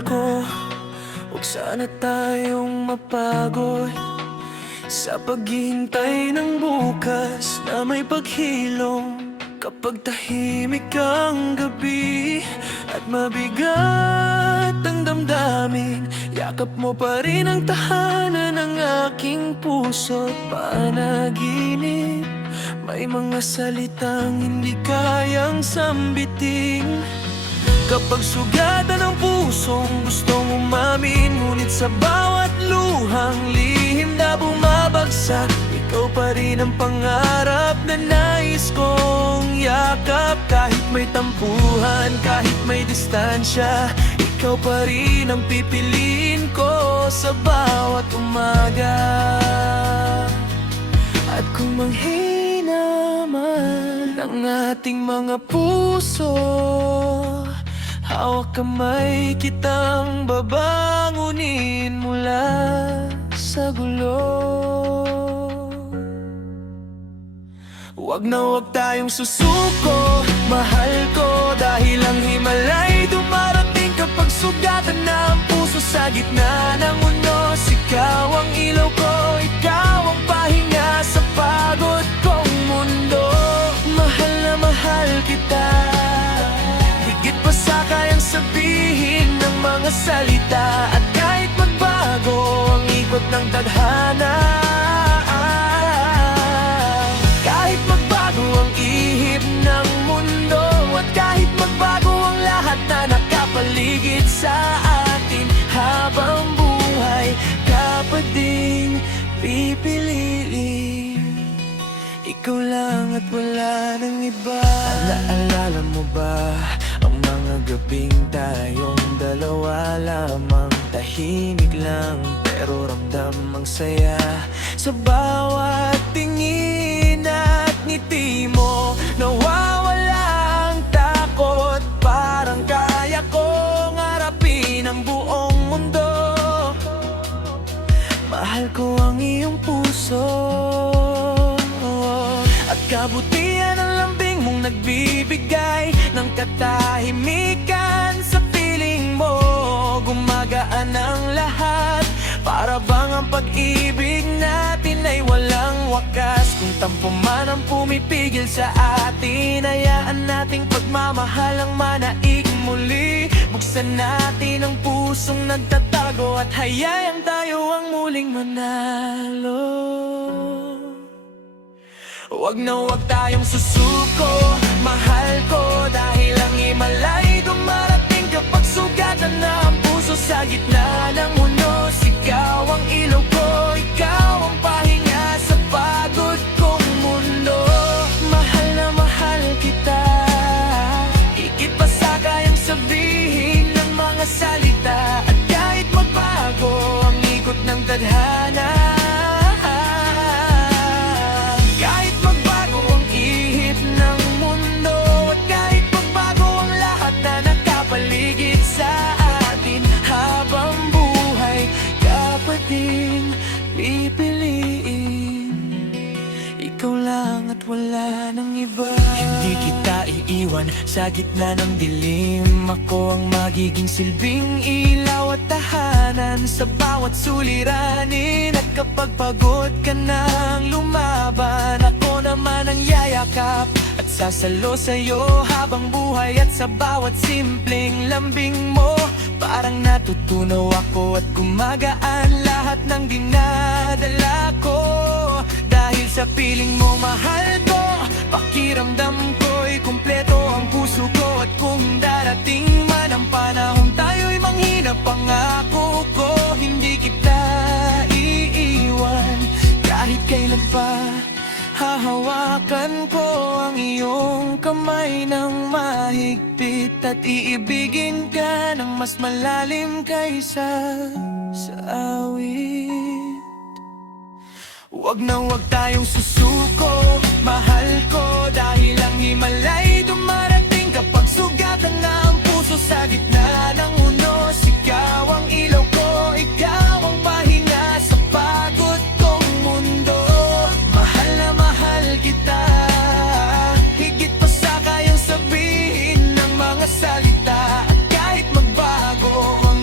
Mahal ko, huwag sana tayong mapagod sa paghihintay ng bukas na may paghilom. Kapag tahimik ang gabi at mabigat ang damdamin, yakap mo pa rin ang tahanan ng aking puso't panaginip. May mga salitang hindi kayang sambitin. Kapag sugatan ng pusong gustong umamin, ngunit sa bawat luhang lihim na bumabagsak, ikaw pa rin ang pangarap na nais kong yakap. Kahit may tampuhan, kahit may distansya, ikaw pa rin ang pipiliin ko sa bawat umaga. At kung manghina man ang ating mga puso, hawak kamay kitang babangunin mula sa gulo. Huwag na huwag tayong susuko, mahal ko, dahil ang himalay dumarating kapag sugatan na ang puso sa gitna ng unos. Ikaw ang ilaw ko, ikaw ang pahinga sa pagod kong mundo. Mahal na mahal kita, higit pa sa kayang sabihin ng mga salita. At kahit magbago ang ikot ng tadhana, kahit magbago ang ihip ng mundo, at kahit magbago ang lahat na nakapaligid sa atin, habang buhay ka pa ding pipiliin. Ikaw lang at wala nang iba. Naalala mo ba ang mga gabing tayong dalawa lamang? Tahimik lang pero ramdam ang saya sa bawat tingin at ngiti mo. Nawawala ang takot, parang kaya kong harapin ang buong mundo. Mahal ko ang iyong puso at kabutihan ng lambing mong nagbibigay ng katahimikan sa piling mo. Gumagaan ang lahat, para bang ang pag-ibig natin ay walang wakas. Kung tampo man ang pumipigil sa atin, hayaan nating pagmamahal ang manaig muli. Buksan natin ang pusong nagtatago at hayaan tayo ang muling manalo. Huwag na huwag tayong susuko, mahal ko, dahil ang himalay dumarating kapag sugatan na ang puso sa gitna ng unos. Ikaw ang ilaw ko, ikaw ang pahinga sa pagod kong mundo. Mahal na mahal kita, higit pa sa kayang sabihin ng mga salita. At kahit magbago ang ikot ng tadhana, kahit magbago ang ihip ng mundo, at kahit magbago ang lahat na nakapaligid sa atin, habang buhay ka pa din pipiliin. Ikaw lang at wala nang iba. Hindi kita iiwan sa gitna ng dilim. Ako ang magiging silbing ilaw at tahanan sa bawat suliranin. At kapag pagod ka nang lumaban, ako naman ang yayakap at sasalo sa'yo habang buhay. At sa bawat simpleng lambing mo, parang natutunaw ako at gumagaan lahat ng dinadala ko. Dahil sa piling mo, mahal ko, pakiramdam ko'y kumpleto ang puso ko. At kung darating man ang panahon tayo'y manghina, pangako ko hindi kita iiwan. Kahit kailan pa, hahawakan ko ang iyong kamay ng mahigpit, at iibigin ka ng mas malalim kaysa sa awit. Huwag na huwag tayong susuko, mahal ko, dahil ang himalay dumarating kapag sugatan na ang puso sa gitna ng unos. Ikaw ang ilaw ko, ikaw ang pahinga sa pagod kong mundo. Mahal na mahal kita, higit pa sa kayang sabihin ng mga salita. At kahit magbago ang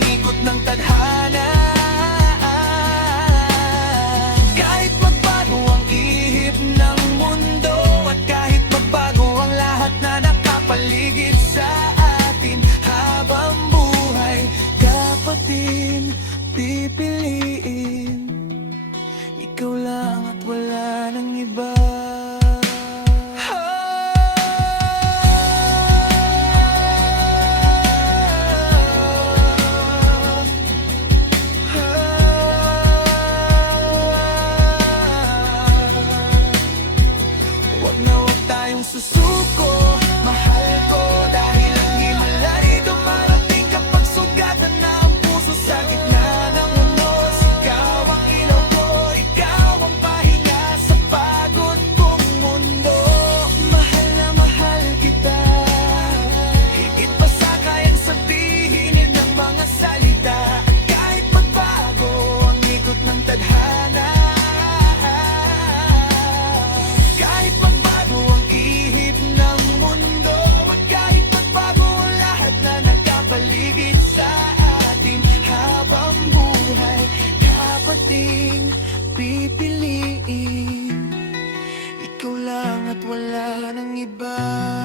iba